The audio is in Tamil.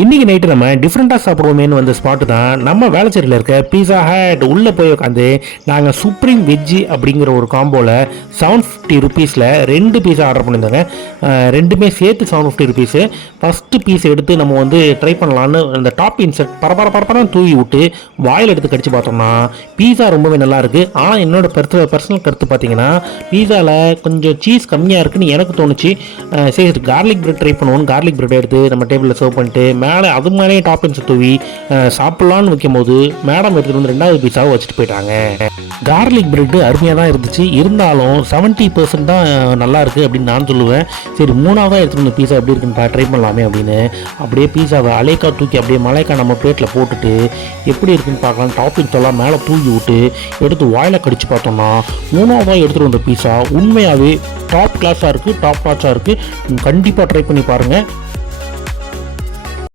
இன்னைக்கு நைட்டு நம்ம டிஃப்ரெண்ட்டாக சாப்பிடுவோமேனு வந்த ஸ்பாட்டு தான் நம்ம வேளச்சேரியில் இருக்க பீஸா ஹட். உள்ளே போய் உட்காந்து நாங்கள் சுப்ரீம் வெஜ்ஜி அப்படிங்கிற ஒரு காம்போவில் ₹750 2 பீஸா ஆர்டர் பண்ணியிருந்தாங்க. ரெண்டுமே சேர்த்து ₹750. ஃபஸ்ட்டு பீஸ் எடுத்து நம்ம வந்து ட்ரை பண்ணலான்னு அந்த டாப் இன்செட் பரபரன்னு தூவி விட்டு வாயில் எடுத்து கடிச்சு பார்த்தோம்னா பீஸா ரொம்பவே நல்லாயிருக்கு. ஆனால் என்னோட பர்சனல் கருத்து பார்த்தீங்கன்னா பீஸாவில் கொஞ்சம் சீஸ் கம்மியாக இருக்குன்னு எனக்கு தோணுச்சு. சரி கார்லிக் பிரெட் ட்ரை பண்ணுவோம். கார்லிக் பிரெட் எடுத்து நம்ம டேபிளில் சர்வ் பண்ணிட்டு மேலே அது மேலேயே டாப்பிங்ஸ் தூவி சாப்பிட்லான்னு வைக்கும்போது மேடம் எடுத்துகிட்டு வந்து 2வது பீஸாவை வச்சுட்டு போயிட்டாங்க. கார்லிக் பிரெட்டு அருமையாக தான் இருந்துச்சு. இருந்தாலும் 70% தான் நல்லா இருக்குது அப்படின்னு நான் சொல்லுவேன். சரி 3வது எடுத்துகிட்டு வந்து பீஸா எப்படி இருக்குன்னு ட்ரை பண்ணலாமே அப்படின்னு அப்படியே பீஸாவை அலைக்கா தூக்கி அப்படியே மலைக்கா நம்ம பிளேட்டில் போட்டுட்டு எப்படி இருக்குன்னு பார்க்கலாம் டாப்பிங்ஸ் எல்லாம் மேலே தூக்கி விட்டு எடுத்து வாயில் கடிச்சு பார்த்தோம்னா 3வது எடுத்துகிட்டு வந்த பீஸா உண்மையாகவே டாப் கிளாஸாக இருக்குது, டாப் நாட்சாக இருக்குது. கண்டிப்பாக ட்ரை பண்ணி பாருங்கள்.